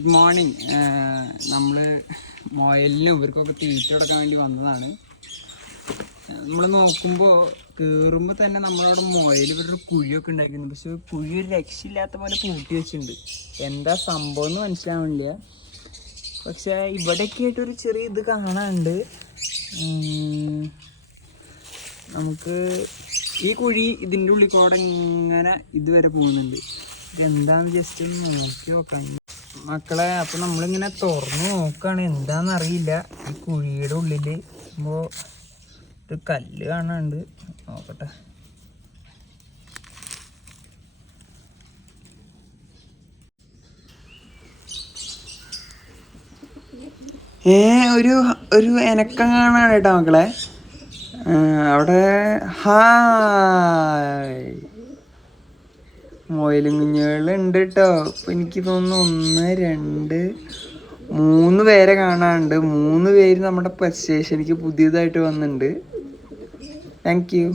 Good morning നമ്മൾ മൊയലിനും ഇവർക്കൊക്കെ തീറ്റ കൊടുക്കാൻ വേണ്ടി വന്നതാണ്. നമ്മൾ നോക്കുമ്പോൾ കയറുമ്പോൾ തന്നെ നമ്മളവിടെ മൊയൽ ഇവരുടെ കുഴിയൊക്കെ ഉണ്ടാക്കിയിരുന്നു പക്ഷെ കുഴി ഒരു രക്ഷയില്ലാത്ത പോലെ പൂട്ടി വെച്ചിട്ടുണ്ട്. എന്താ സംഭവം എന്ന് മനസ്സിലാവണില്ല. പക്ഷെ ഇവിടെയൊക്കെ ആയിട്ടൊരു ചെറിയ ഇത് കാണാനുണ്ട്. നമുക്ക് ഈ കുഴി ഇതിന്റെ ഉള്ളിൽ കൂടെ ഇങ്ങനെ ഇതുവരെ പോകുന്നുണ്ട്. ഇതെന്താന്ന് ജസ്റ്റ് ഒന്ന് നോക്കി നോക്കാം. മക്കളെ അപ്പൊ നമ്മളിങ്ങനെ തുറന്നു നോക്കാണ്. എന്താന്ന് അറിയില്ല ഈ കുഴിയുടെ ഉള്ളിൽ ഇപ്പോ ഒരു കല്ല് കാണാണ്ട് നോക്കട്ടെ. ഏ ഒരു ഒരു എനക്കം കാണാണ് കേട്ടോ മക്കളെ അവിടെ ഹായ്. മൊയിലും കുഞ്ഞുകളുണ്ട് കേട്ടോ ഇപ്പൊ എനിക്ക് തോന്നുന്നു ഒന്ന് രണ്ട് മൂന്ന് പേരെ കാണാനുണ്ട്. മൂന്ന് പേര് നമ്മുടെ സ്റ്റേഷനിലേക്ക് പുതിയതായിട്ട് വന്നിട്ടുണ്ട്. Thank you